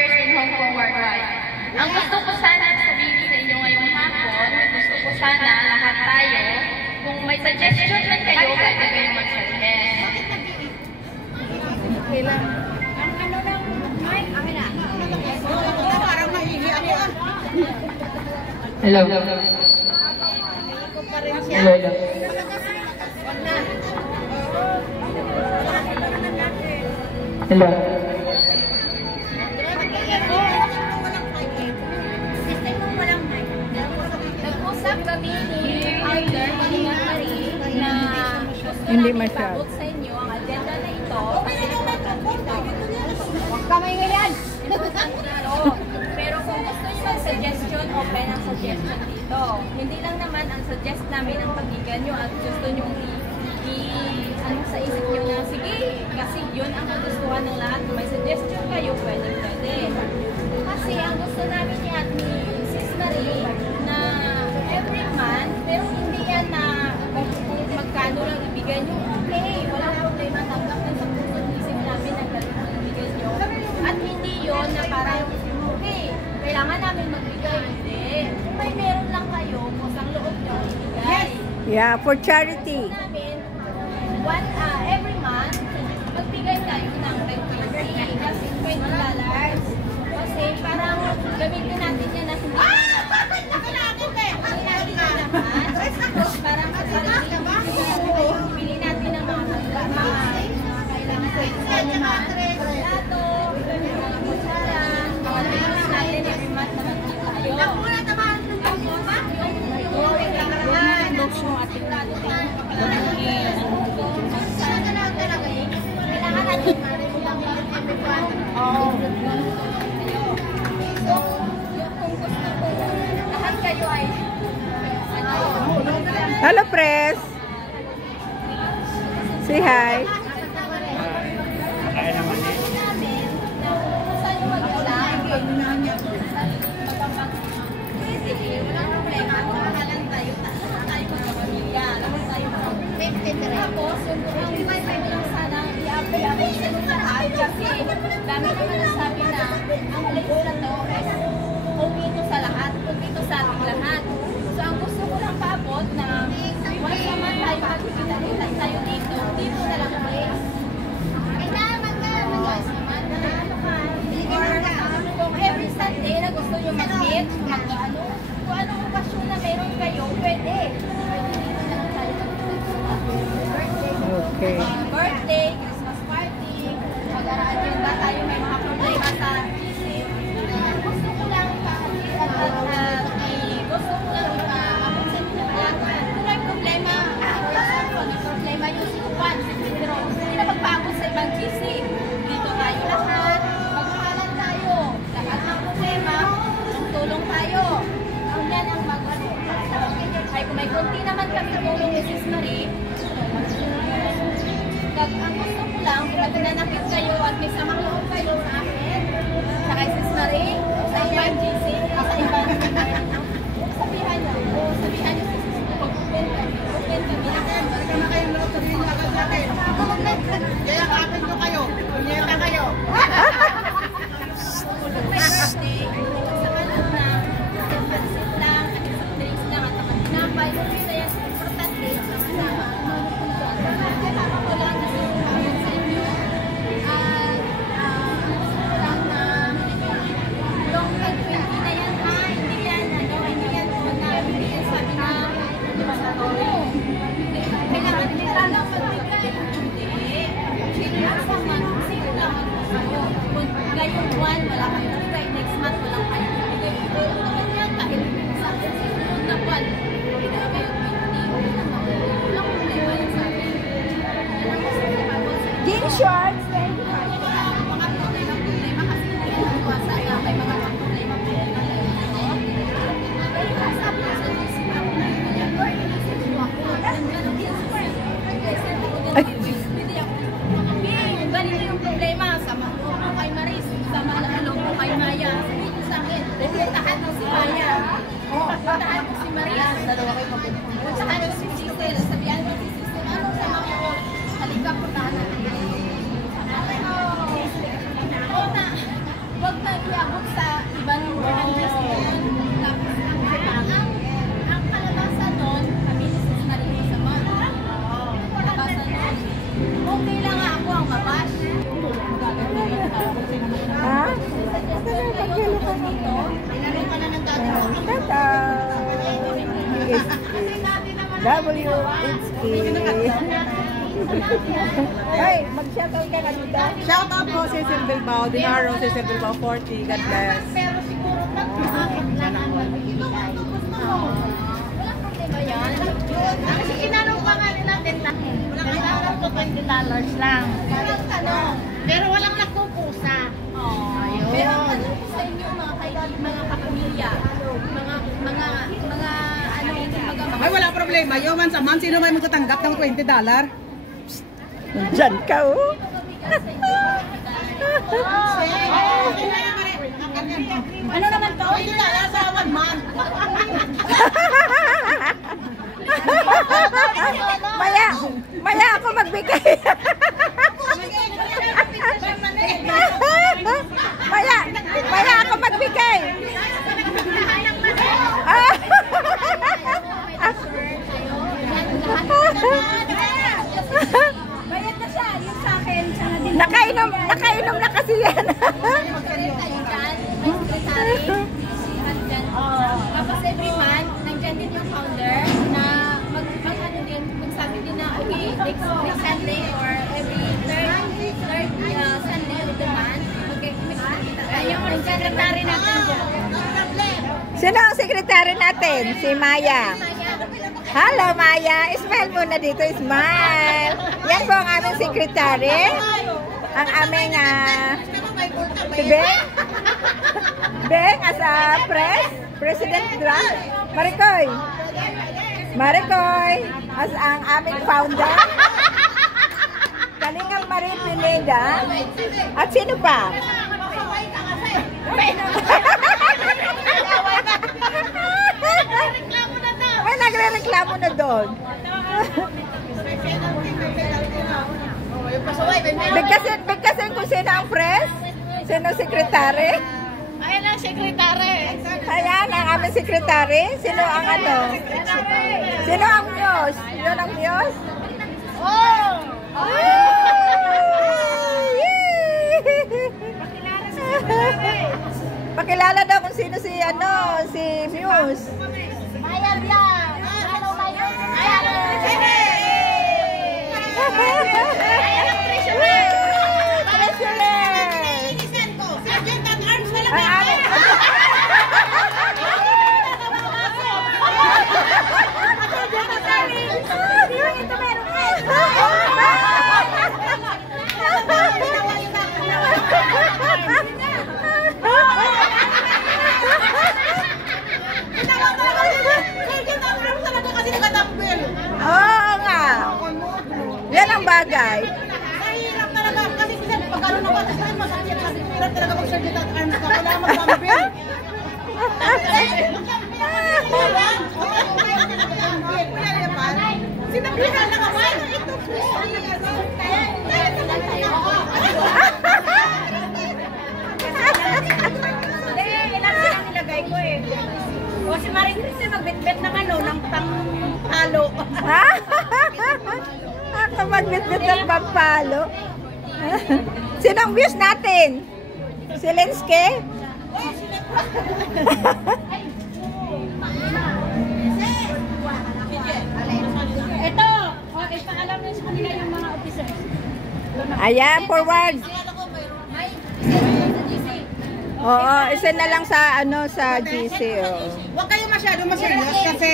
supporters in Hong Kong worldwide. Ang gusto ko sana sabihin sa inyo ngayong hapon, gusto ko sana lahat tayo, kung may suggestion man kayo, pwede kayong mag-suggest. Okay lang. Ang ano lang, Mike, akin na. Parang mahihi ako. Hello. Hello. Hello. Nag-usap kami ni Arthur, kanina Marie, na Hindi masyado. sa inyo ang agenda na ito. Huwag kamay ngayon! Pero kung gusto nyo mag-suggestion, open ang suggestion dito. Hindi lang naman ang suggest namin ang pakinggan nyo at gusto nyo ano sa isip nyo na, sige, kasi yun ang kagustuhan ng lahat. Kung may suggestion kayo, pwede. Kasi ang gusto namin yan ni Sis Marie na every month, pero hindi yan na kung magkano lang ibigay nyo, okay, walang problema, tanggap na sa puso't isip namin ang ganun ang ibigay nyo. At hindi yun na parang, okay, kailangan namin magbigay, hindi. Kung may meron lang kayo, kung ang loob nyo, ibigay. Yeah, for charity. Every month, magbigay tayo ng $20 kasi $20. Kasi parang gamitin natin yan na hindi natin na naman. Parang sa sarili, bili natin ng mga kailangan sa mga plato, mga kutsara, mga things natin every month na tayo. Yung ating plato tayo kapalagin. Kailangan natin so, kung gusto ko, lahat kayo ay Hello, Press. Say hi. Kaya naman eh. saan yung mag-alagin walang problema kung makalan tayo magkapamilya lahat tayo tapos yung lang sana i-apply sa lahat kasi dami naman nasabi na ang place na to is okay ito sa lahat, okay ito sa ating lahat. So ang gusto ko lang paabot na once a month tayo magkikita tayo dito na lang place. Once a month na or kung every Sunday na gusto nyo mag-meet, kung anong okasyon na meron kayo, pwede. Okay. Birthday, Christmas party, mag-araan yun ba tayo may mga problema sa isip. Gusto ko lang gusto ko lang ipaabot sa inyo na kung may problema, problema yung sikupan, pero hindi na magpaabot sa ibang GC. Dito tayo lahat, magpahalan tayo, lahat ng problema, tulong tayo. Ang yan ang mag-ano. Ay kung may konti naman kami tulong ni Sis Marie, ang gusto ko lang, kung nagdanakit kayo at may samang loob kayo sa akin, sa kay Sis Marie, sa ibang GC, sa ibang sabihan nyo si Sis Marie, open kami. Basta na kayong loob, sabihin na agad natin. Kaya kapit nyo kayo, kunyeta kayo. Kung may birthday, sama lang na, pansit lang, at drinks lang, at mga tinapay, kasi yan, importante, sama-sama. Ngayong buwan, wala kayo nabigay. Next month, walang kayo nabigay. Ganyan, kahit sa susunod na buwan, bigay kayo 20. Walang problema yan sa akin. Yan ang gusto ko pabot sa inyo. Jean shorts. Mga problema kasi hindi yan ang iwasa. May mga problema po. Pero sabi ko sa isip ako na yun. Or inisip ko ako. Ganun yan sa hindi ako. Ganito yung problema. Sama ko kay Maris. Sama ko kay Maya. Sabihin ko sa akin. Puntahan mo si Maya. Puntahan mo si Maria. Puntahan mo si Sister. Sabihan mo si Sister. Anong sama ko? Halika, puntahan natin. Ay, mag-shoutout ka na dito. Shoutout po si Cecil Bilbao, Dinaro, Cecil Bilbao 40, God bless. Pero siguro kasi inanong pa nga nila din na kailangan po $20 lang. Pero walang nagpupusa. Pero ano po sa inyo mga kailan, mga kapamilya, mga Ay, wala problema. Yo, man sa man, sino may magtatanggap ng $20? Diyan ka, oh. Ano naman to? Maya ako magbigay. Maya ako magbigay. bayad na siya, yung sa akin, siya na din. Nakainom na kasi yan. Magkaroon tayo dyan, may secretary, si Husband. Tapos every month, nandyan din yung founder na ano din, magsabi din na, okay, next Sunday or every third Sunday of the month, yung secretary natin dyan. Sino ang sekretary natin? Si Maya. Hello, Maya. Smile muna dito. Smile. Yan po ang aming sekretary. Ang aming si Beng. Beng as a President Grant. Maricoy as ang aming founder. Kalingap Marie Pineda. At sino pa? May nagre-reklamo na doon. Bigkasin kung sino ang press, sino sekretary. Ayan ang sekretary. Ayan ang aming sekretary. Sino ang ano? Sino ang muse? Yun ang muse? Oh! Pakilala daw kung sino si Muse. Mayal yan! Ano mayal? Ayan ang treasurer! Oo nga. Yan ang bagay. Mahirap talaga kasi pag ano na ba tayo masakit kasi hirap talaga mag-serve at arms ka wala mag-vampire. Sinabihan na naman. Hindi, ilan silang nilagay ko eh. O si Marie Cristina magbitbit ng ano, ng pang-halo. Ako magbitbit ng pampalo. Sinong views natin? Si Lenske? Ito, ipaalam na sa kanila yung mga officers. Ayan, forward. Oo, isa na lang sa sa GC. Oh. Huwag kayo masyado serious kasi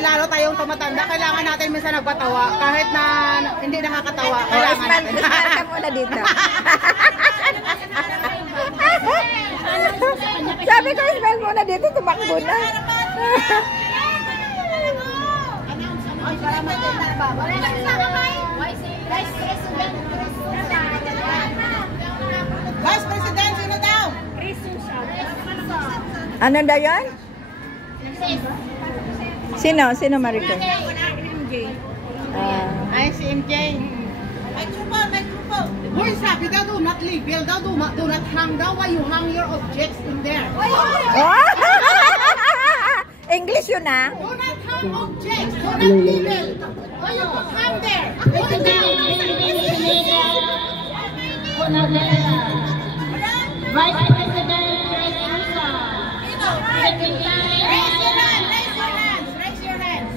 lalo tayong tumatanda. Kailangan natin minsan nagpatawa kahit na hindi nakakatawa. Kailangan natin. Smile ka muna dito. Sabi ko, smile muna dito, tumakbo na. Vice President, sino daw? Ano daw yun? Sino Marico? Ay, si MJ. May grupo. Boy, sabi daw, do not label daw, do not hang daw. Why you hang your objects in there? English yun ah. Do not hang objects, do not label. Why you put hang there? Vice President, raise your hands.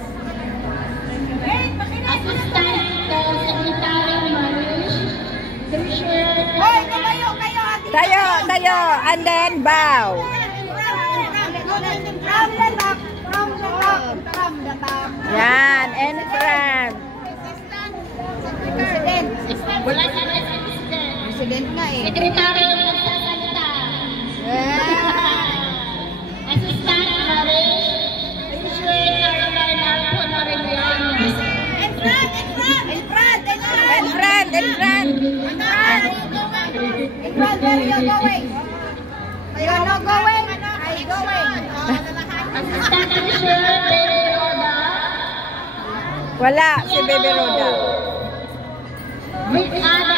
Tayo, tayo. And then bow. Yan, in front. Wala ka na si President. President nga eh. Sekretary yung nagsasalita. Assistant na rin. In front, in front. Where are you going? You are not going? I going. Assistant Wala, si Baby Roda. with other